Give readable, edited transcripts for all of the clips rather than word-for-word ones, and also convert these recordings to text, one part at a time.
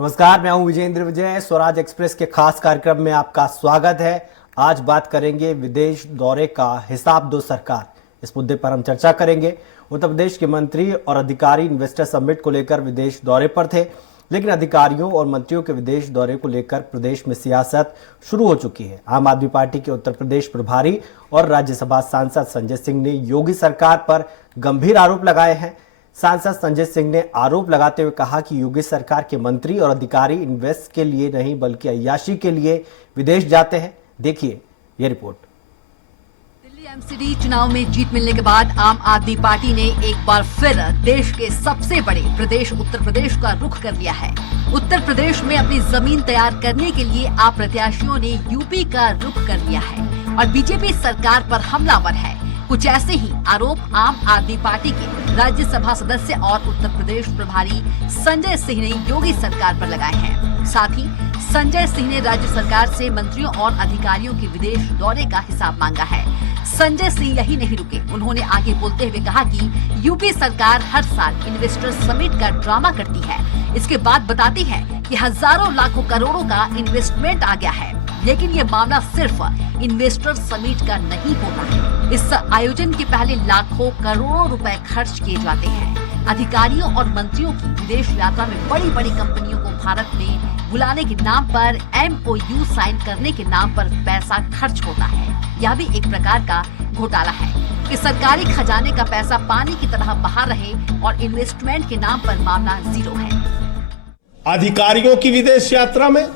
नमस्कार, मैं हूं विजेंद्र विजय। स्वराज एक्सप्रेस के खास कार्यक्रम में आपका स्वागत है। आज बात करेंगे विदेश दौरे का हिसाब दो सरकार। इस मुद्दे पर हम चर्चा करेंगे। उत्तर प्रदेश के मंत्री और अधिकारी इन्वेस्टर समिट को लेकर विदेश दौरे पर थे, लेकिन अधिकारियों और मंत्रियों के विदेश दौरे को लेकर प्रदेश में सियासत शुरू हो चुकी है। आम आदमी पार्टी के उत्तर प्रदेश प्रभारी और राज्यसभा सांसद संजय सिंह ने योगी सरकार पर गंभीर आरोप लगाए हैं। सांसद संजय सिंह ने आरोप लगाते हुए कहा कि योगी सरकार के मंत्री और अधिकारी इन्वेस्ट के लिए नहीं बल्कि अय्याशी के लिए विदेश जाते हैं। देखिए ये रिपोर्ट। दिल्ली एमसीडी चुनाव में जीत मिलने के बाद आम आदमी पार्टी ने एक बार फिर देश के सबसे बड़े प्रदेश उत्तर प्रदेश का रुख कर लिया है। उत्तर प्रदेश में अपनी जमीन तैयार करने के लिए आप प्रत्याशियों ने यूपी का रुख कर लिया है और बीजेपी सरकार पर हमलावर है। कुछ ऐसे ही आरोप आम आदमी पार्टी के राज्यसभा सदस्य और उत्तर प्रदेश प्रभारी संजय सिंह ने योगी सरकार पर लगाए हैं। साथ ही संजय सिंह ने राज्य सरकार से मंत्रियों और अधिकारियों के विदेश दौरे का हिसाब मांगा है। संजय सिंह यही नहीं रुके, उन्होंने आगे बोलते हुए कहा कि यूपी सरकार हर साल इन्वेस्टर समिट का ड्रामा करती है। इसके बाद बताती है कि हजारों लाखों करोड़ों का इन्वेस्टमेंट आ गया है, लेकिन ये मामला सिर्फ इन्वेस्टर समिट का नहीं होता है। इस आयोजन के पहले लाखों करोड़ों रुपए खर्च किए जाते हैं। अधिकारियों और मंत्रियों की विदेश यात्रा में बड़ी बड़ी कंपनियों को भारत में बुलाने के नाम पर MOU साइन करने के नाम पर पैसा खर्च होता है। यह भी एक प्रकार का घोटाला है कि सरकारी खजाने का पैसा पानी की तरह बहा रहे और इन्वेस्टमेंट के नाम पर मामला जीरो है। अधिकारियों की विदेश यात्रा में,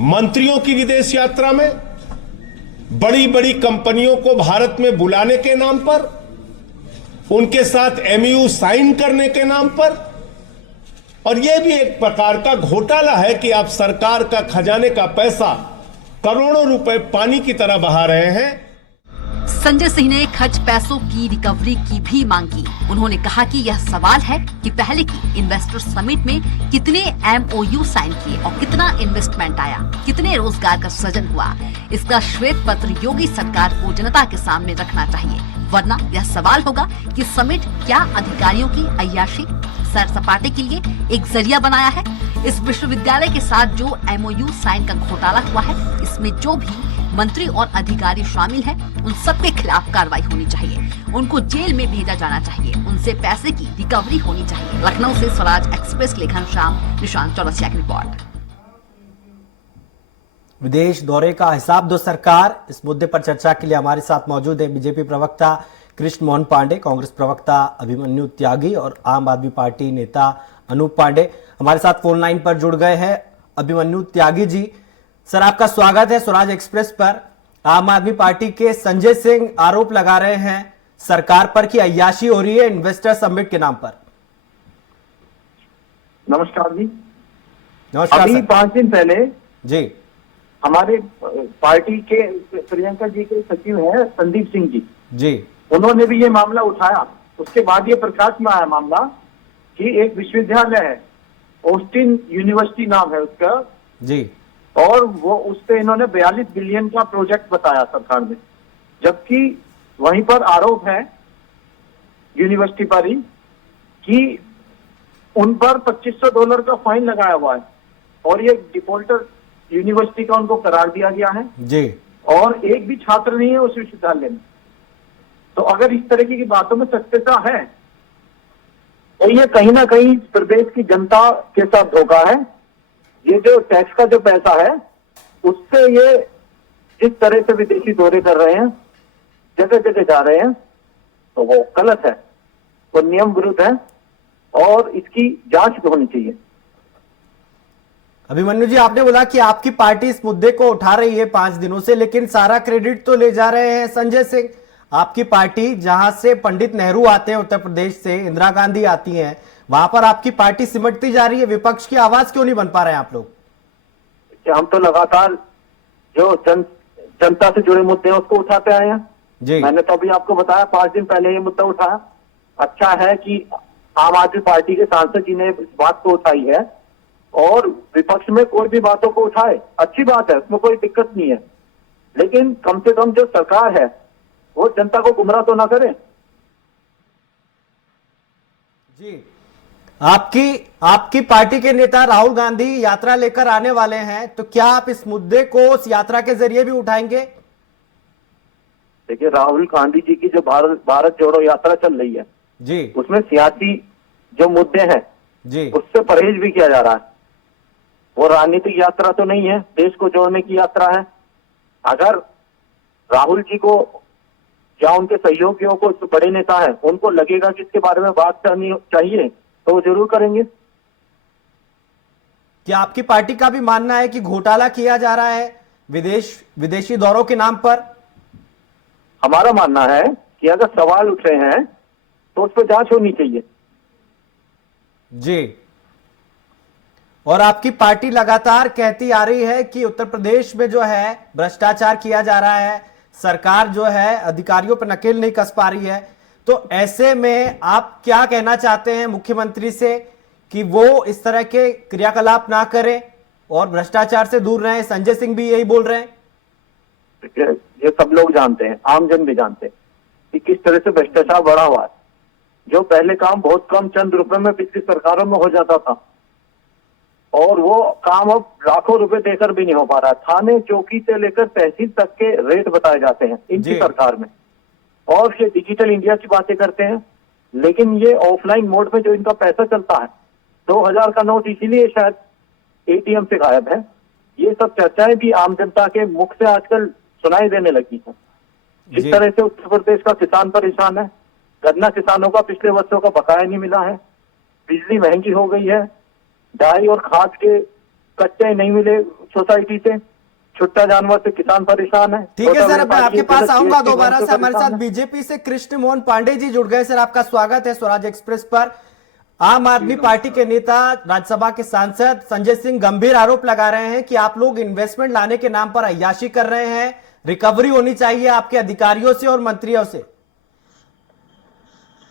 मंत्रियों की विदेश यात्रा में, बड़ी बड़ी कंपनियों को भारत में बुलाने के नाम पर, उनके साथ MOU साइन करने के नाम पर, और यह भी एक प्रकार का घोटाला है कि आप सरकार का खजाने का पैसा करोड़ों रुपए पानी की तरह बहा रहे हैं। संजय सिंह ने खर्च पैसों की रिकवरी की भी मांग की। उन्होंने कहा कि यह सवाल है कि पहले की इन्वेस्टर समिट में कितने MOU साइन किए और कितना इन्वेस्टमेंट आया, कितने रोजगार का सृजन हुआ। इसका श्वेत पत्र योगी सरकार को जनता के सामने रखना चाहिए, वरना यह सवाल होगा कि समिट क्या अधिकारियों की अय्याशी सैर सपाटे के लिए एक जरिया बनाया है। इस विश्वविद्यालय के साथ जो MOU साइन का घोटाला हुआ है, इसमें जो भी मंत्री और अधिकारी शामिल हैं, उन सबके खिलाफ कार्रवाई होनी चाहिए। उनको जेल में भेजा जाना चाहिए। उनसे पैसे की रिकवरी होनी चाहिए। लखनऊ से स्वराज एक्सप्रेस के लिए घनश्याम निशांत चौरसिया की रिपोर्ट। विदेश दौरे का हिसाब दो सरकार। इस मुद्दे पर चर्चा के लिए हमारे साथ मौजूद है बीजेपी प्रवक्ता कृष्ण मोहन पांडे, कांग्रेस प्रवक्ता अभिमन्यु त्यागी और आम आदमी पार्टी नेता अनूप पांडे हमारे साथ फोन लाइन पर जुड़ गए हैं। अभिमन्यु त्यागी जी, सर आपका स्वागत है स्वराज एक्सप्रेस पर। आम आदमी पार्टी के संजय सिंह आरोप लगा रहे हैं सरकार पर कि अय्याशी हो रही है इन्वेस्टर समिट के नाम पर। नमस्कार जी। नमस्कार। अभी 5 दिन पहले जी हमारे पार्टी के प्रियंका जी के सचिव हैं संदीप सिंह जी, उन्होंने भी ये मामला उठाया। उसके बाद ये प्रकाश में आया मामला कि एक विश्वविद्यालय है, ऑस्टिन यूनिवर्सिटी नाम है उसका जी, और वो उस पे इन्होंने 42 बिलियन का प्रोजेक्ट बताया सरकार ने, जबकि वहीं पर आरोप है यूनिवर्सिटी पर ही कि उन पर $2500 का फाइन लगाया हुआ है और ये डिफॉल्टर यूनिवर्सिटी का उनको करार दिया गया है जी, और एक भी छात्र नहीं है उस विश्वविद्यालय में। तो अगर इस तरह की बातों में सत्यता है तो ये कहीं ना कहीं प्रदेश की जनता के साथ धोखा है। ये जो टैक्स का जो पैसा है उससे ये जिस तरह से विदेशी दौरे कर रहे हैं, जगह जगह जा रहे हैं, तो वो गलत है, वो नियम विरुद्ध है और इसकी जांच होनी चाहिए। अभिमन्यु जी, आपने बोला कि आपकी पार्टी इस मुद्दे को उठा रही है 5 दिनों से, लेकिन सारा क्रेडिट तो ले जा रहे हैं संजय सिंह। आपकी पार्टी जहां से पंडित नेहरू आते हैं, उत्तर प्रदेश से इंदिरा गांधी आती हैं, वहां पर आपकी पार्टी सिमटती जा रही है। विपक्ष की आवाज क्यों नहीं बन पा रहे हैं आप लोग? हम तो लगातार जो जनता से जुड़े मुद्दे हैं उसको उठाते आए हैं जी। मैंने तो अभी आपको बताया 5 दिन पहले ये मुद्दा उठाया। अच्छा है कि आम आदमी पार्टी के सांसद जी ने इस बात को उठाई है और विपक्ष में कोई भी बातों को उठाए, अच्छी बात है, उसमें कोई दिक्कत नहीं है, लेकिन कम से कम जो सरकार है वो जनता को गुमराह तो ना करे। जी आपकी पार्टी के नेता राहुल गांधी यात्रा लेकर आने वाले हैं, तो क्या आप इस मुद्दे को उस यात्रा के जरिए भी उठाएंगे? देखिए, राहुल गांधी जी की जो भारत जोड़ो यात्रा चल रही है जी उसमें सियासी जो मुद्दे हैं जी उससे परहेज भी किया जा रहा है। वो राजनीतिक यात्रा तो नहीं है, देश को जोड़ने की यात्रा है। अगर राहुल जी को या उनके सहयोगियों को, जो बड़े नेता हैं, उनको लगेगा कि इसके बारे में बात करनी चाहिए तो वो जरूर करेंगे। क्या आपकी पार्टी का भी मानना है कि घोटाला किया जा रहा है विदेशी दौरों के नाम पर? हमारा मानना है कि अगर सवाल उठ रहे हैं तो उस पर जांच होनी चाहिए। जी, और आपकी पार्टी लगातार कहती आ रही है कि उत्तर प्रदेश में जो है भ्रष्टाचार किया जा रहा है, सरकार जो है अधिकारियों पर नकेल नहीं कस पा रही है, तो ऐसे में आप क्या कहना चाहते हैं मुख्यमंत्री से कि वो इस तरह के क्रियाकलाप ना करें और भ्रष्टाचार से दूर रहें? संजय सिंह भी यही बोल रहे हैं। ये सब लोग जानते हैं, आमजन भी जानते हैं कि किस तरह से भ्रष्टाचार बढ़ा हुआ है। जो पहले काम बहुत कम चंद रुपए में पिछली सरकारों में हो जाता था, और वो काम अब लाखों रुपए देकर भी नहीं हो पा रहा है। थाने चौकी से लेकर तहसील तक के रेट बताए जाते हैं इनकी सरकार में, और ये डिजिटल इंडिया की बातें करते हैं, लेकिन ये ऑफलाइन मोड में जो इनका पैसा चलता है, 2000 का नोट इसीलिए शायद एटीएम से गायब है। ये सब चर्चाएं भी आम जनता के मुख से आजकल सुनाई देने लगी है। जिस तरह से उत्तर प्रदेश का किसान परेशान है, गन्ना किसानों का पिछले वर्षों का बकाया नहीं मिला है, बिजली महंगी हो गई है, डाई और खाद के कट्टे नहीं मिले सोसाइटी से, छुट्टा जानवर से किसान परेशान है। ठीक है सर, अब मैं आपके पास आऊंगा दोबारा से। हमारे साथ बीजेपी से कृष्ण मोहन पांडे जी जुड़ गए। सर, आपका स्वागत है स्वराज एक्सप्रेस पर। आम आदमी पार्टी के नेता, राज्यसभा के सांसद संजय सिंह गंभीर आरोप लगा रहे हैं कि आप लोग इन्वेस्टमेंट लाने के नाम पर अय्याशी कर रहे हैं, रिकवरी होनी चाहिए आपके अधिकारियों से और मंत्रियों से।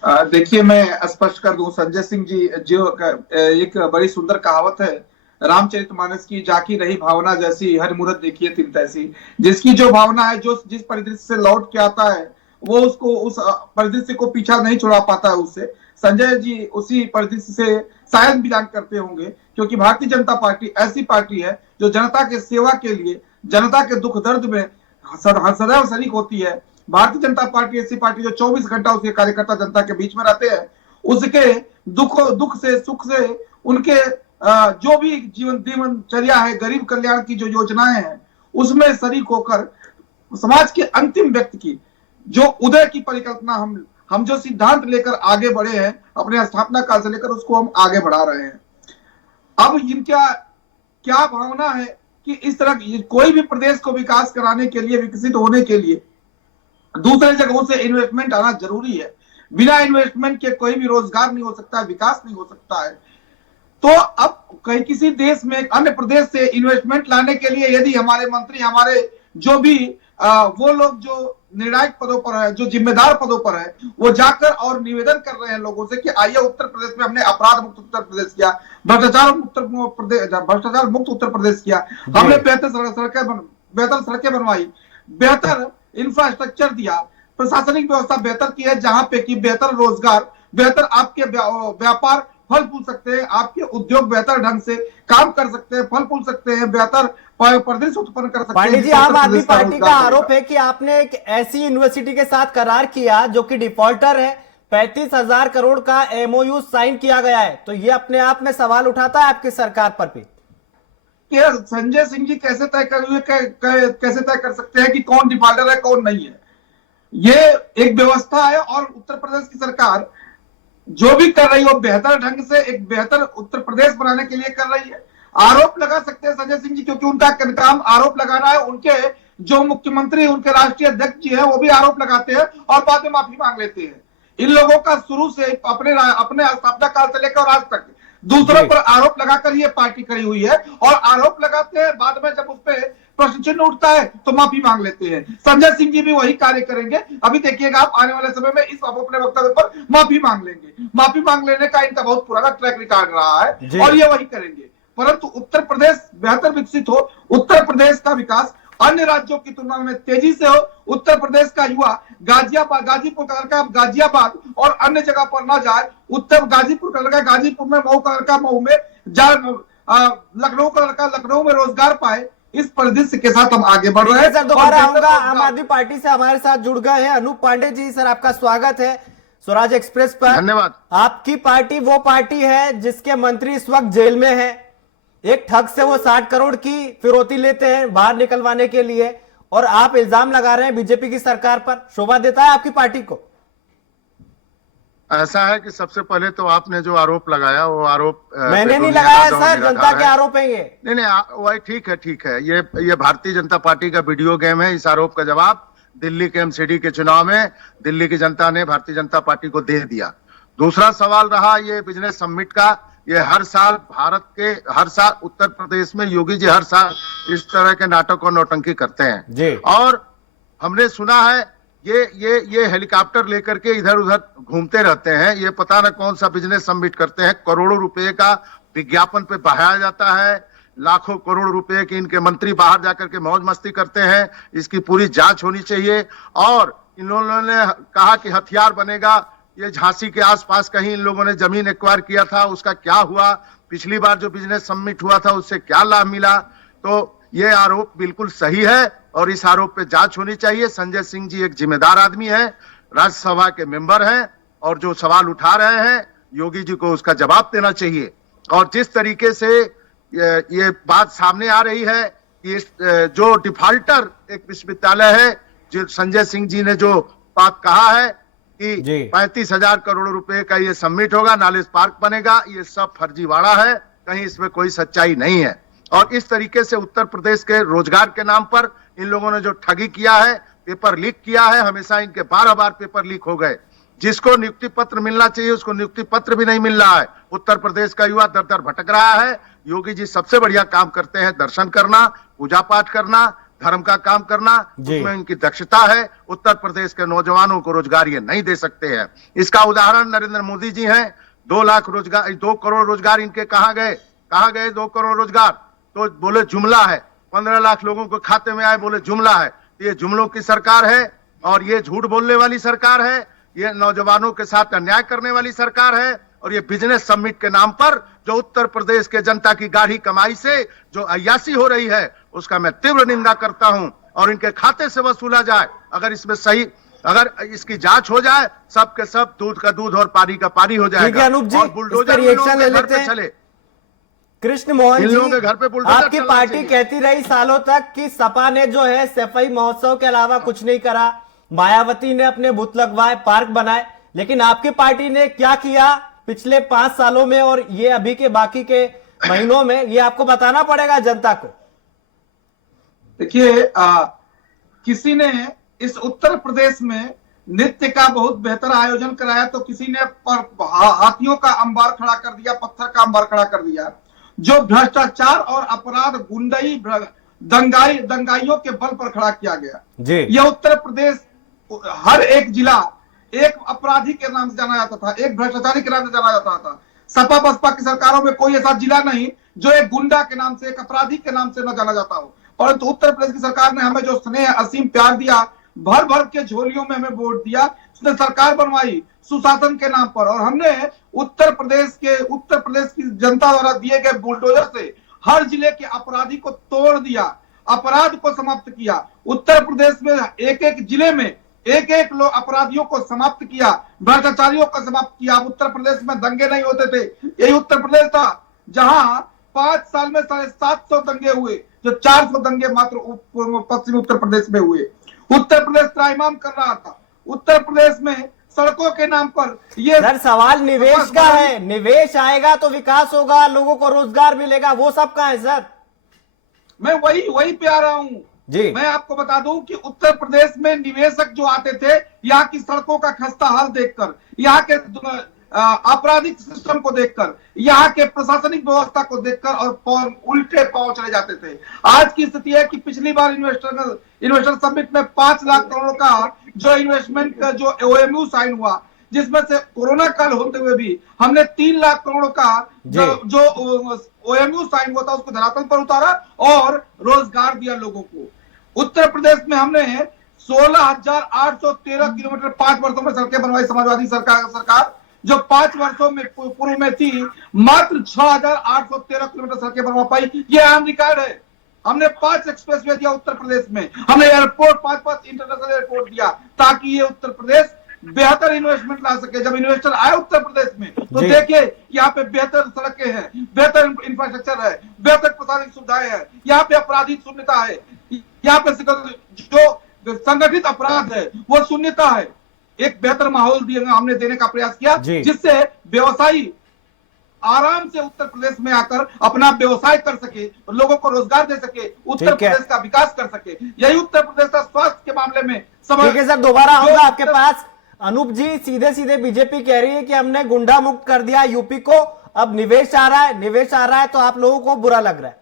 देखिए, मैं स्पष्ट कर दूं, संजय सिंह जी जो एक बड़ी सुंदर कहावत है रामचरितमानस की, जाकी रही भावना जैसी हर मूरत देखिए तिन तैसी। जिसकी जो भावना है, जो जिस परिदृश्य से लौट के आता है, वो उसको उस परिदृश्य को पीछा नहीं छुड़ा पाता है उससे। संजय जी उसी परिदृश्य से शायद बिलोंग करते होंगे, क्योंकि भारतीय जनता पार्टी ऐसी पार्टी है जो जनता के सेवा के लिए, जनता के दुख दर्द में सदैव शरीक होती है। भारतीय जनता पार्टी ऐसी पार्टी जो 24 घंटा उसके कार्यकर्ता जनता के बीच में रहते हैं, उसके दुख से, सुख से, उनके जो भी जीवनचर्या है, गरीब कल्याण की जो योजनाएं हैं, उसमें शरीक होकर समाज के अंतिम व्यक्ति की जो उदय की परिकल्पना हम जो सिद्धांत लेकर आगे बढ़े हैं अपने स्थापना काल से लेकर, उसको हम आगे बढ़ा रहे हैं। अब इनका क्या भावना है कि इस तरह कोई भी प्रदेश को विकास कराने के लिए, विकसित होने के लिए दूसरे जगहों से इन्वेस्टमेंट आना जरूरी है। बिना इन्वेस्टमेंट के कोई भी रोजगार नहीं हो सकता, विकास नहीं हो सकता है। तो अब कहीं किसी देश में अन्य प्रदेश से इन्वेस्टमेंट लाने के लिए यदि हमारे मंत्री, हमारे जो भी वो लोग जो निर्णायक पदों पर है, जो जिम्मेदार पदों पर है, वो जाकर और निवेदन कर रहे हैं लोगों से कि आइए उत्तर प्रदेश में हमने अपराध मुक्त उत्तर प्रदेश किया, भ्रष्टाचार मुक्त उत्तर प्रदेश किया, हमने बेहतर सड़कें बनवाई, बेहतर इंफ्रास्ट्रक्चर दिया, प्रशासनिक व्यवस्था बेहतर की है, जहां पे कि बेहतर रोजगार, बेहतर आपके व्यापार फल फूल सकते हैं, आपके उद्योग बेहतर ढंग से काम कर सकते हैं, फल फूल सकते हैं, बेहतर परिदृश्य उत्पन्न कर सकते हैं। पांडे जी, आम आदमी पार्टी का आरोप है कि आपने एक ऐसी यूनिवर्सिटी के साथ करार किया जो कि डिफॉल्टर है, 35,000 करोड़ का एमओयू साइन किया गया है, तो ये अपने आप में सवाल उठाता है आपकी सरकार पर भी। संजय सिंह जी कैसे तय कर सकते हैं कि कौन डिफॉल्टर है, कौन नहीं है? ये एक व्यवस्था है, और उत्तर प्रदेश की सरकार जो भी कर रही है वो बेहतर ढंग से एक बेहतर उत्तर प्रदेश बनाने के लिए कर रही है। आरोप लगा सकते हैं संजय सिंह जी, क्योंकि उनका काम आरोप लगाना है। उनके जो मुख्यमंत्री, उनके राष्ट्रीय अध्यक्ष जी हैं, वो भी आरोप लगाते हैं और बाद में माफी मांग लेते हैं। इन लोगों का शुरू से अपने स्थापना काल से लेकर आज तक दूसरों पर आरोप लगाकर ये पार्टी खड़ी हुई है, और आरोप लगाते हैं, बाद में जब उस पर प्रश्न चिन्ह उठता है तो माफी मांग लेते हैं। संजय सिंह जी भी वही कार्य करेंगे। अभी देखिएगा आप, आने वाले समय में इस अपने वक्तव्य पर माफी मांग लेंगे। माफी मांग लेने का इनका बहुत पुराना ट्रैक रिकॉर्ड रहा है, और ये वही करेंगे। परंतु उत्तर प्रदेश बेहतर विकसित हो, उत्तर प्रदेश का विकास अन्य राज्यों की तुलना में तेजी से हो। उत्तर प्रदेश का युवा गाजियाबाद, गाजीपुर का लड़का गाजियाबाद और अन्य जगह पर ना जाए, उत्तर गाजीपुर का लड़का गाजीपुर में, मऊ का लड़का मऊ में, लखनऊ का लड़का लखनऊ में रोजगार पाए। इस परिदृश्य के साथ हम आगे बढ़ रहे हैं। सर दोबारा आऊंगा, आम आदमी पार्टी से हमारे साथ जुड़ गए हैं अनूप पांडे जी। सर आपका स्वागत है स्वराज एक्सप्रेस पर। धन्यवाद। आपकी पार्टी वो पार्टी है जिसके मंत्री इस वक्त जेल में है। एक ठग से वो 60 करोड़ की फिरौती लेते हैं बाहर निकलवाने के लिए, और आप इल्जाम लगा रहे हैं बीजेपी की सरकार पर। शोभा देता है आपकी पार्टी को? ऐसा है कि सबसे पहले तो आपने जो आरोप लगाया वो आरोप मैंने नहीं लगाया सर, जनता के आरोप है ये। नहीं, वही ठीक है। ये भारतीय जनता पार्टी का वीडियो गेम है। इस आरोप का जवाब दिल्ली के एमसीडी के चुनाव में दिल्ली की जनता ने भारतीय जनता पार्टी को दे दिया। दूसरा सवाल रहा ये बिजनेस समिट का। ये हर साल हर साल उत्तर प्रदेश में योगी जी हर साल इस तरह के नाटक और नौटंकी करते हैं जी। और हमने सुना है ये हेलीकॉप्टर लेकर के इधर उधर घूमते रहते हैं। ये पता न कौन सा बिजनेस समिट करते हैं। करोड़ों रुपए का विज्ञापन पे बहाया जाता है। लाखों करोड़ रुपए के इनके मंत्री बाहर जाकर के मौज मस्ती करते हैं। इसकी पूरी जांच होनी चाहिए। और इन लोगों ने कहा कि हथियार बनेगा। ये झांसी के आसपास कहीं इन लोगों ने जमीन एक्वायर किया था, उसका क्या हुआ? पिछली बार जो बिजनेस समिट हुआ था उससे क्या लाभ मिला? तो ये आरोप बिल्कुल सही है और इस आरोप पे जांच होनी चाहिए। संजय सिंह जी एक जिम्मेदार आदमी है, राज्यसभा के मेंबर हैं और जो सवाल उठा रहे हैं योगी जी को उसका जवाब देना चाहिए। और जिस तरीके से ये बात सामने आ रही है कि जो डिफाल्टर एक विश्वविद्यालय है, जो संजय सिंह जी ने जो बात कहा है कि 35,000 करोड़ रुपए का ये समिट होगा, नॉलेज पार्क बनेगा, ये सब फर्जीवाड़ा है। कहीं इसमें कोई सच्चाई नहीं है। और इस तरीके से उत्तर प्रदेश के रोजगार के नाम पर इन लोगों ने जो ठगी किया है, पेपर लीक किया है, हमेशा इनके 12 बार पेपर लीक हो गए। जिसको नियुक्ति पत्र मिलना चाहिए उसको नियुक्ति पत्र भी नहीं मिल रहा है। उत्तर प्रदेश का युवा दर दर भटक रहा है। योगी जी सबसे बढ़िया काम करते हैं दर्शन करना, पूजा पाठ करना, धर्म का काम करना, उसमें इनकी दक्षता है। उत्तर प्रदेश के नौजवानों को रोजगार ये नहीं दे सकते हैं। इसका उदाहरण नरेंद्र मोदी जी हैं। 2 लाख रोजगार, 2 करोड़ रोजगार इनके कहाँ गए 2 करोड़ रोजगार? तो बोले जुमला है। 15 लाख लोगों को खाते में आए, बोले जुमला है। ये जुमलों की सरकार है और ये झूठ बोलने वाली सरकार है। ये नौजवानों के साथ अन्याय करने वाली सरकार है। और ये बिजनेस समिट के नाम पर जो उत्तर प्रदेश के जनता की गाढ़ी कमाई से जो अय्यासी हो रही है उसका मैं तीव्र निंदा करता हूं। और इनके खाते से वसूला जाए, अगर इसमें सही, अगर इसकी जांच हो जाए, सब के सब दूध का दूध और पानी का पानी हो जाएगा। अनूप जी, और बुलडोजर रिएक्शन ले लेते हैं। चले। कृष्ण मोहन जी, के घर पे बुलडोजर आपकी पार्टी कहती रही सालों तक कि सपा ने जो है सफाई महोत्सव के अलावा कुछ नहीं करा, मायावती ने अपने बुत लगवाए, पार्क बनाए, लेकिन आपकी पार्टी ने क्या किया पिछले 5 सालों में और ये अभी के बाकी के महीनों में, ये आपको बताना पड़ेगा जनता को। देखिए, किसी ने इस उत्तर प्रदेश में नृत्य का बहुत बेहतर आयोजन कराया तो किसी ने हाथियों का अंबार खड़ा कर दिया, पत्थर का अंबार खड़ा कर दिया। जो भ्रष्टाचार और अपराध, गुंडई, दंगाइयों के बल पर खड़ा किया गया जी। यह उत्तर प्रदेश हर एक जिला एक अपराधी के नाम से जाना जाता था, एक भ्रष्टाचारी के नाम से जाना जाता था। सपा बसपा की सरकारों में कोई ऐसा जिला नहीं जो एक गुंडा के नाम से, एक अपराधी के नाम से न जाना जाता हो। परंतु उत्तर प्रदेश की सरकार ने हमें जो स्नेह, असीम प्यार दिया, भर भर के झोलियों में हमें वोट दिया, उसने सरकार बनवाई सुशासन के नाम पर। और हमने उत्तर प्रदेश की जनता द्वारा दिए गए बुलडोजर से हर जिले के अपराधी को तोड़ दिया, अपराध को समाप्त किया। उत्तर प्रदेश में एक एक जिले में एक एक लोग अपराधियों को समाप्त किया, भ्रष्टाचारियों को समाप्त किया। उत्तर प्रदेश में दंगे नहीं होते थे। यही उत्तर प्रदेश था जहां 5 साल में 750 दंगे हुए, जो 400 दंगे मात्र पश्चिमी उत्तर प्रदेश में हुए। उत्तर प्रदेश त्राहिमाम कर रहा था। उत्तर प्रदेश में सड़कों के नाम पर ये सर सवाल निवेश का है। निवेश आएगा तो विकास होगा, लोगों को रोजगार मिलेगा, वो सब कहाँ है सर? मैं वही पे आ रहा हूं जी। मैं आपको बता दूं कि उत्तर प्रदेश में निवेशक जो आते थे, यहाँ की सड़कों का खस्ता हाल देखकर, यहाँ के आपराधिक सिस्टम को देखकर, यहाँ के प्रशासनिक व्यवस्था को देखकर और उल्टे पांव चले जाते थे। आज की स्थिति है कि पिछली बार इन्वेस्टर समिट में 5 लाख करोड़ का जो इन्वेस्टमेंट का जो ओएमयू साइन हुआ, जिसमें से कोरोना काल होते हुए भी हमने 3 लाख करोड़ का जो ओएमयू साइन हुआ था उसको धरातल पर उतारा और रोजगार दिया लोगों को। उत्तर प्रदेश में हमने 16,813 किलोमीटर 5 वर्षों में सड़कें बनवाई समाजवादी सरकार जो 5 वर्षों में पूर्व में थी मात्र 6,813 किलोमीटर सड़कें बनवा पाई। ये आम रिकॉर्ड है। हमने 5 एक्सप्रेसवे दिया उत्तर प्रदेश में, हमने एयरपोर्ट 5 इंटरनेशनल एयरपोर्ट दिया ताकि ये उत्तर प्रदेश बेहतर इन्वेस्टमेंट ला सके। जब इन्वेस्टर आए उत्तर प्रदेश में तो देखे यहाँ पे बेहतर सड़कें हैं, बेहतर इंफ्रास्ट्रक्चर है, बेहतर प्रशासनिक सुविधाएं हैं, यहाँ पे अपराधी शून्यता है, यहाँ पे जो संगठित अपराध है वो शून्यता है। एक बेहतर माहौल हमने देने का प्रयास किया जिससे व्यवसायी आराम से उत्तर प्रदेश में आकर अपना व्यवसाय कर सके, लोगों को रोजगार दे सके, उत्तर प्रदेश का विकास कर सके। यही उत्तर प्रदेश का स्वास्थ्य के मामले में ठीक है सर, दोबारा आऊंगा आपके पास। अनूप जी, सीधे सीधे बीजेपी कह रही है कि हमने गुंडा मुक्त कर दिया यूपी को, अब निवेश आ रहा है तो आप लोगों को बुरा लग रहा है।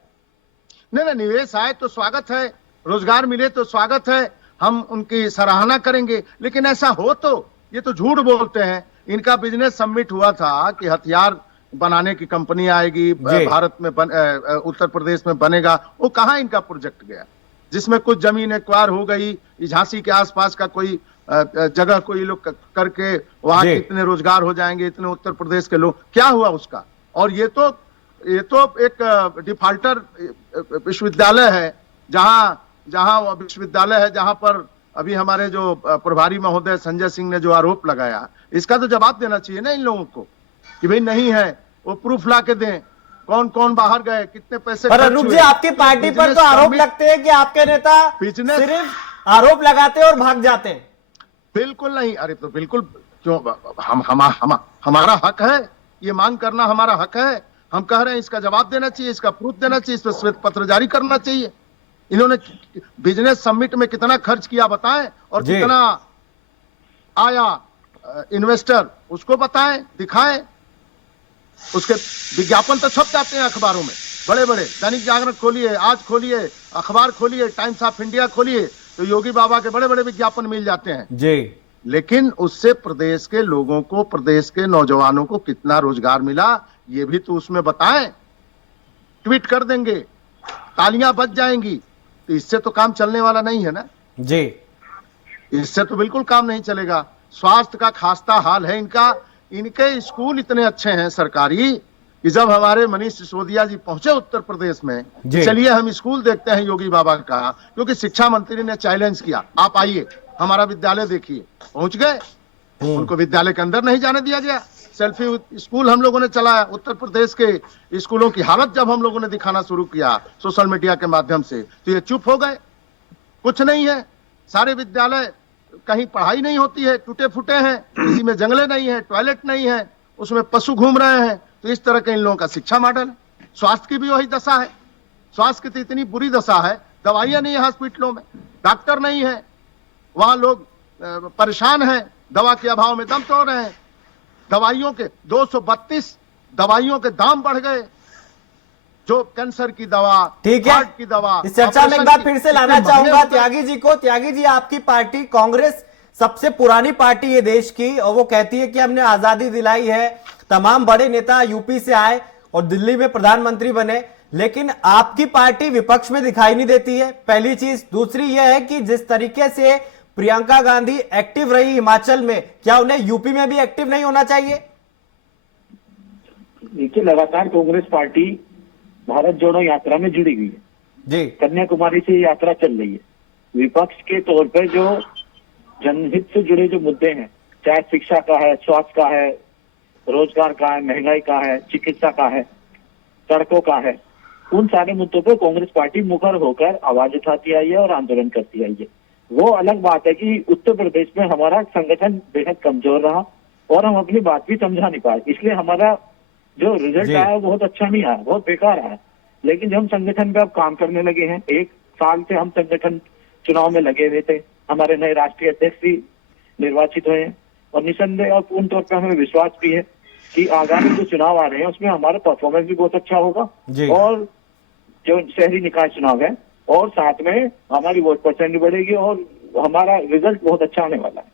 नहीं, निवेश आए तो स्वागत है, रोजगार मिले तो स्वागत है, हम उनकी सराहना करेंगे। लेकिन ऐसा हो तो ये तो झूठ बोलते हैं। इनका बिजनेस समिट हुआ था कि हथियार बनाने की कंपनी आएगी भारत में, उत्तर प्रदेश में बनेगा। वो कहाँ इनका प्रोजेक्ट गया जिसमें कुछ जमीन एक्वायर हो गई, झांसी के आसपास का कोई जगह कोई लोग करके वहां कितने रोजगार हो जाएंगे, इतने उत्तर प्रदेश के लोग, क्या हुआ उसका? और ये तो एक डिफाल्टर विश्वविद्यालय है, जहां विश्वविद्यालय है जहां पर अभी हमारे जो प्रभारी महोदय संजय सिंह ने जो आरोप लगाया, इसका तो जवाब देना चाहिए ना इन लोगों को कि भाई नहीं है, वो प्रूफ ला के दें, कौन कौन बाहर गए, कितने पैसे। पर अनुप जी, आपकी पार्टी पर तो आरोप लगते हैं कि आपके नेता सिर्फ आरोप लगाते और भाग जाते हैं। बिल्कुल नहीं, अरे तो बिल्कुल क्यों, हमारा हक है, ये मांग करना हमारा हक है। हम कह रहे हैं इसका जवाब देना चाहिए, इसका प्रूफ देना चाहिए, इस पर श्वेत पत्र जारी करना चाहिए। इन्होंने बिजनेस समिट में कितना खर्च किया बताएं, और कितना आया इन्वेस्टर उसको बताएं, दिखाएं। उसके विज्ञापन तो छप जाते हैं अखबारों में, बड़े बड़े। दैनिक जागरण खोलिए, आज खोलिए, अखबार खोलिए, टाइम्स ऑफ इंडिया खोलिए, तो योगी बाबा के बड़े बड़े विज्ञापन मिल जाते हैं जी। लेकिन उससे प्रदेश के लोगों को, प्रदेश के नौजवानों को कितना रोजगार मिला ये भी तो उसमें बताएं। ट्वीट कर देंगे, तालियां बज जाएंगी, तो इससे तो काम चलने वाला नहीं है ना जी। इससे तो बिल्कुल काम नहीं चलेगा। स्वास्थ्य का खास्ता हाल है इनका। इनके स्कूल इतने अच्छे हैं सरकारी कि जब हमारे मनीष सिसोदिया जी पहुंचे उत्तर प्रदेश में, चलिए हम स्कूल देखते हैं योगी बाबा का, क्योंकि शिक्षा मंत्री ने चैलेंज किया, आप आइए हमारा विद्यालय देखिए। पहुंच गए, उनको विद्यालय के अंदर नहीं जाने दिया गया। सेल्फी स्कूल हम लोगों ने चलाया। उत्तर प्रदेश के स्कूलों की हालत जब हम लोगों ने दिखाना शुरू किया सोशल मीडिया के माध्यम से, तो ये चुप हो गए, कुछ नहीं है। सारे विद्यालय, कहीं पढ़ाई नहीं होती है, टूटे फूटे हैं, किसी में जंगले नहीं है, टॉयलेट नहीं है, उसमें पशु घूम रहे हैं। तो इस तरह के इन लोगों का शिक्षा मॉडल है। स्वास्थ्य की भी वही दशा है। स्वास्थ्य की तो इतनी बुरी दशा है, दवाइयां नहीं है हॉस्पिटलों में, डॉक्टर नहीं है, वहां लोग परेशान हैं, दवा के अभाव में दम तोड़ रहे हैं। दवाइयों के 232 दवाइयों के दाम बढ़ गए, जो कैंसर की दवा, हार्ट की दवा। इस चर्चा में एक बार फिर से लाना चाहूंगा त्यागी जी को। त्यागी जी, आपकी पार्टी कांग्रेस सबसे पुरानी पार्टी है देश की, और वो कहती है कि हमने आजादी दिलाई है, तमाम बड़े नेता यूपी से आए और दिल्ली में प्रधानमंत्री बने, लेकिन आपकी पार्टी विपक्ष में दिखाई नहीं देती है, पहली चीज। दूसरी यह है कि जिस तरीके से प्रियंका गांधी एक्टिव रही हिमाचल में, क्या उन्हें यूपी में भी एक्टिव नहीं होना चाहिए? देखिए, लगातार कांग्रेस पार्टी भारत जोड़ो यात्रा में जुड़ी हुई है जी। कन्याकुमारी से यात्रा चल रही है। विपक्ष के तौर पर जो जनहित से जुड़े जो मुद्दे हैं, चाहे शिक्षा का है, स्वास्थ्य का है, रोजगार का है, महंगाई का है, चिकित्सा का है, सड़कों का है, उन सारे मुद्दों पर कांग्रेस पार्टी मुखर होकर आवाज उठाती आई है और आंदोलन करती आई है। वो अलग बात है कि उत्तर प्रदेश में हमारा संगठन बेहद कमजोर रहा और हम अपनी बात भी समझा नहीं पाए, इसलिए हमारा जो रिजल्ट आया बहुत अच्छा नहीं आया, बहुत बेकार आया। लेकिन जब हम संगठन पे अब काम करने लगे हैं, 1 साल से हम संगठन चुनाव में लगे हुए थे, हमारे नए राष्ट्रीय अध्यक्ष भी निर्वाचित हुए हैं, और निसंदेह और पूर्ण तौर पर हमें विश्वास भी है कि आगामी जो चुनाव आ रहे हैं उसमें हमारा परफॉर्मेंस भी बहुत अच्छा होगा, और जो शहरी निकाय चुनाव है, और साथ में हमारी वोट परसेंट भी बढ़ेगी और हमारा रिजल्ट बहुत अच्छा आने वाला है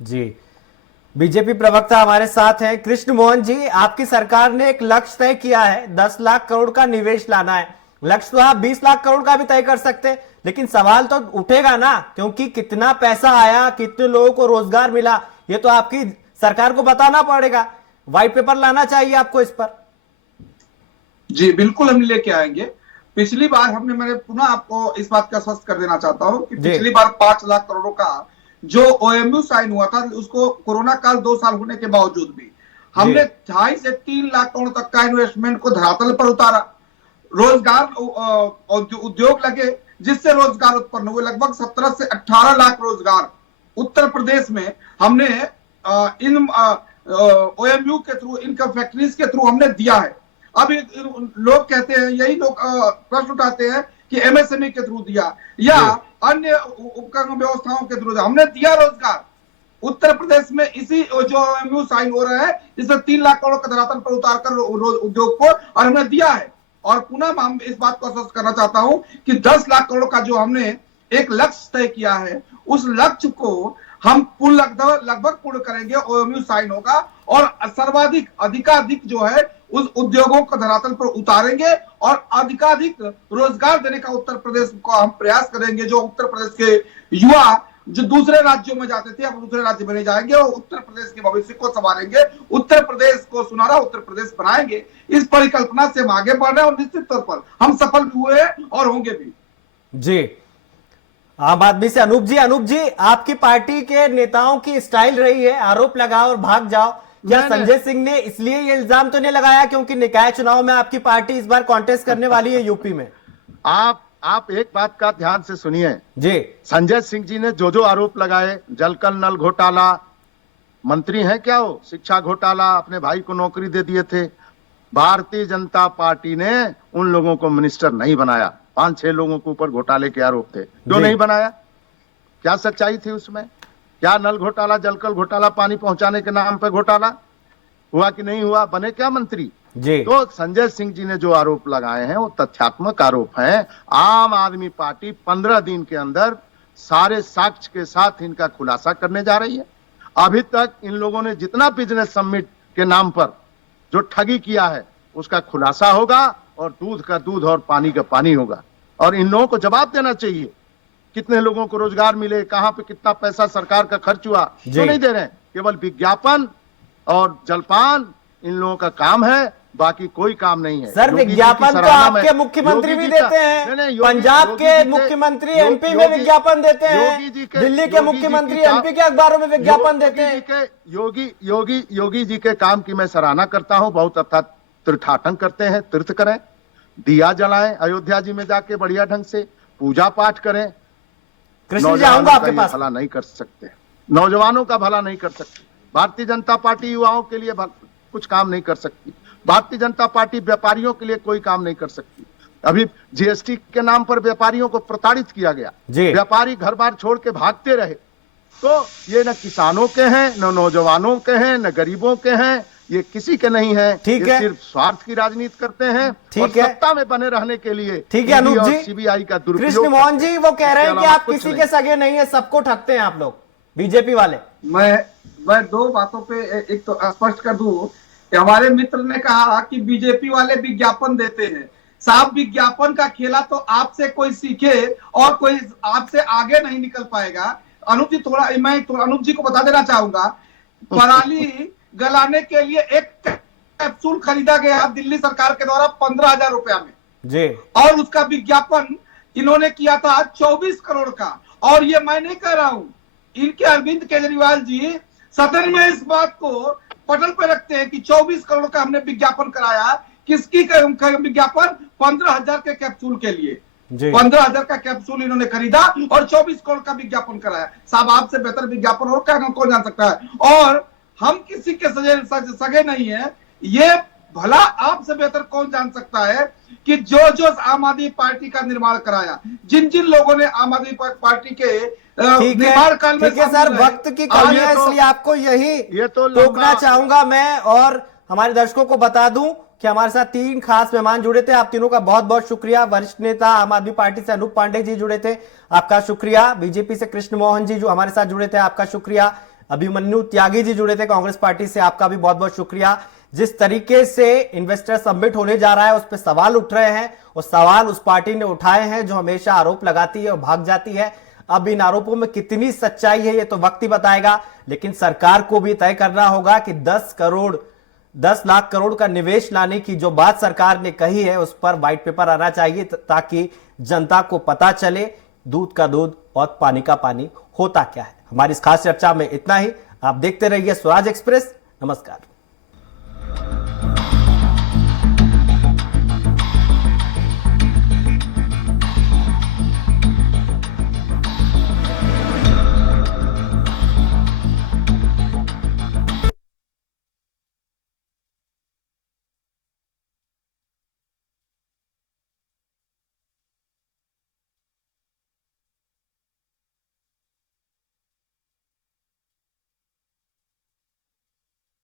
जी। बीजेपी प्रवक्ता हमारे साथ हैं कृष्ण मोहन जी। आपकी सरकार ने एक लक्ष्य तय किया है, 10 लाख करोड़ का निवेश लाना है। लक्ष्य तो आप 20 लाख करोड़ का भी तय कर सकते हैं, लेकिन सवाल तो उठेगा ना, क्योंकि कितना पैसा आया, कितने लोगों को रोजगार मिला, ये तो आपकी सरकार को बताना पड़ेगा। व्हाइट पेपर लाना चाहिए आपको इस पर। जी बिल्कुल, हम लेके आएंगे। पिछली बार मैंने पुनः आपको इस बात का स्पष्ट कर देना चाहता हूं कि पिछली बार 5 लाख करोड़ का जो ओएमयू साइन हुआ था, उसको कोरोना काल 2 साल होने के बावजूद भी हमने 2.5 से 3 लाख करोड़ तक का इन्वेस्टमेंट को धरातल पर उतारा। रोजगार उद्योग लगे, जिससे रोजगार उत्पन्न हुए। लगभग 17 से 18 लाख रोजगार उत्तर प्रदेश में हमने इन ओएमयू के थ्रू, इनकम फैक्ट्रीज के थ्रू हमने दिया है। अब लोग कहते हैं, यही लोग प्रश्न उठाते हैं कि एमएसएमई के थ्रू दिया या अन्य उपकरण व्यवस्थाओं के थ्रू दिया। हमने दिया रोजगार उत्तर प्रदेश में। इसी जो ओएमयू साइन हो रहा है, इसमें 3 लाख करोड़ का धरातल पर उतारकर उद्योग को, और हमने दिया है। और पुनः हम इस बात को स्पष्ट करना चाहता हूं कि 10 लाख करोड़ का जो हमने एक लक्ष्य तय किया है, उस लक्ष्य को हम लगभग पूर्ण करेंगे। ओएमयू साइन होगा और सर्वाधिक अधिकाधिक जो है उस उद्योगों को धरातल पर उतारेंगे और अधिकाधिक रोजगार देने का उत्तर प्रदेश को हम प्रयास करेंगे। जो उत्तर प्रदेश के युवा जो दूसरे राज्यों में जाते थे, अब दूसरे राज्य में नहीं जाएंगे और उत्तर प्रदेश के भविष्य को संवारेंगे। उत्तर प्रदेश को सुनहरा उत्तर प्रदेश बनाएंगे। इस परिकल्पना से हम आगे बढ़ रहे हैं और निश्चित तौर पर हम सफल भी हुए हैं और होंगे भी। जी, आम आदमी से अनूप जी, आपकी पार्टी के नेताओं की स्टाइल रही है आरोप लगाओ और भाग जाओ। क्या संजय सिंह ने इसलिए ये इल्जाम तो नहीं लगाया क्योंकि निकाय चुनाव में आपकी पार्टी इस बार कॉन्टेस्ट करने वाली है यूपी में? आप एक बात का ध्यान से सुनिए जी। संजय सिंह जी ने जो आरोप लगाए, जलकल नल घोटाला, मंत्री हैं क्या वो, शिक्षा घोटाला, अपने भाई को नौकरी दे दिए थे। भारतीय जनता पार्टी ने उन लोगों को मिनिस्टर नहीं बनाया। 5-6 लोगों के ऊपर घोटाले के आरोप थे, क्यों नहीं बनाया? क्या सच्चाई थी उसमें? क्या नल घोटाला, जलकल घोटाला, पानी पहुंचाने के नाम पर घोटाला हुआ कि नहीं हुआ? बने क्या मंत्री? जी। तो संजय सिंह जी ने जो आरोप लगाए हैं वो तथ्यात्मक आरोप हैं। आम आदमी पार्टी 15 दिन के अंदर सारे साक्ष्य के साथ इनका खुलासा करने जा रही है। अभी तक इन लोगों ने जितना बिजनेस समिट के नाम पर जो ठगी किया है उसका खुलासा होगा और दूध का दूध और पानी का पानी होगा। और इन लोगों को जवाब देना चाहिए, कितने लोगों को रोजगार मिले, कहां पे कितना पैसा सरकार का खर्च हुआ, क्यों नहीं दे रहे हैं? केवल विज्ञापन और जलपान इन लोगों का काम है, बाकी कोई काम नहीं है। सर, विज्ञापन तो आपके मुख्यमंत्री भी देते हैं। पंजाब के मुख्यमंत्री एमपी में विज्ञापन देते हैं, दिल्ली के मुख्यमंत्री एमपी के अखबारों में विज्ञापन देते हैं। योगी जी के काम की मैं सराहना करता हूं। बहुत अच्छा तीर्थाटन करते हैं, तीर्थ करें, दिया जलाएं अयोध्या जी में जाके बढ़िया ढंग से, पूजा पाठ करें। कृष्ण जी, आऊंगा आपके पास। भला नहीं कर सकते, नौजवानों का भला नहीं कर सकती भारतीय जनता पार्टी, युवाओं के लिए कुछ काम नहीं कर सकती भारतीय जनता पार्टी, व्यापारियों के लिए कोई काम नहीं कर सकती। अभी जीएसटी के नाम पर व्यापारियों को प्रताड़ित किया गया, व्यापारी घर बार छोड़ के भागते रहे। तो ये न किसानों के हैं, न नौजवानों के हैं, न गरीबों के हैं, ये किसी के नहीं है। ठीक है, सिर्फ स्वार्थ की राजनीति करते हैं और सत्ता में बने रहने के लिए। ठीक है अनूप जी, सीबीआई का दुरुपयोग। कृष्ण मोहन जी वो कह रहे हैं कि आप किसी के सगे नहीं है, सबको ठगते हैं आप लोग, बीजेपी वाले। मैं 2 बातों पे एक तो स्पष्ट कर दूं कि हमारे मित्र ने कहा कि बीजेपी वाले विज्ञापन देते हैं। साहब, विज्ञापन का खेला तो आपसे कोई सीखे और कोई आपसे आगे नहीं निकल पाएगा। अनूप जी, मैं अनूप जी को बता देना चाहूंगा, पराली गलाने के लिए एक कैप्सूल खरीदा गया दिल्ली सरकार के द्वारा 15,000 रुपया में जी, और उसका विज्ञापन इन्होंने किया था 24 करोड़ का। और ये मैं नहीं कह रहा हूं, इनके अरविंद केजरीवाल जी सदन में इस बात को पटल पे रखते हैं कि 24 करोड़ का हमने विज्ञापन कराया। किसकी विज्ञापन? 15,000 के कैप्सूल के लिए। 15,000 का कैप्सूल इन्होंने खरीदा और 24 करोड़ का विज्ञापन कराया। साहब, आपसे बेहतर विज्ञापन और क्या कौन जान सकता है? और हम किसी के सगे नहीं है, ये भला आपसे बेहतर कौन जान सकता है कि जो आम आदमी पार्टी का निर्माण कराया, जिन लोगों ने आम आदमी पार्टी के निर्माण काल में। ठीक है सर, वक्त की कमी है, इसलिए आपको यही रोकना चाहूंगा मैं। और हमारे दर्शकों को बता दूं कि हमारे साथ 3 खास मेहमान जुड़े थे। आप तीनों का बहुत बहुत शुक्रिया। वरिष्ठ नेता आम आदमी पार्टी से अनूप पांडे जी जुड़े थे, आपका शुक्रिया। बीजेपी से कृष्ण मोहन जी जो हमारे साथ जुड़े थे, आपका शुक्रिया। अभिमन्यु त्यागी जी जुड़े थे कांग्रेस पार्टी से, आपका भी बहुत बहुत शुक्रिया। जिस तरीके से इन्वेस्टर सबमिट होने जा रहा है उस पर सवाल उठ रहे हैं, और सवाल उस पार्टी ने उठाए हैं जो हमेशा आरोप लगाती है और भाग जाती है। अब इन आरोपों में कितनी सच्चाई है ये तो वक्त ही बताएगा, लेकिन सरकार को भी तय करना होगा कि 10 लाख करोड़ का निवेश लाने की जो बात सरकार ने कही है उस पर व्हाइट पेपर आना चाहिए, ताकि जनता को पता चले दूध का दूध और पानी का पानी होता क्या है। हमारी इस खास चर्चा में इतना ही। आप देखते रहिए स्वराज एक्सप्रेस। नमस्कार।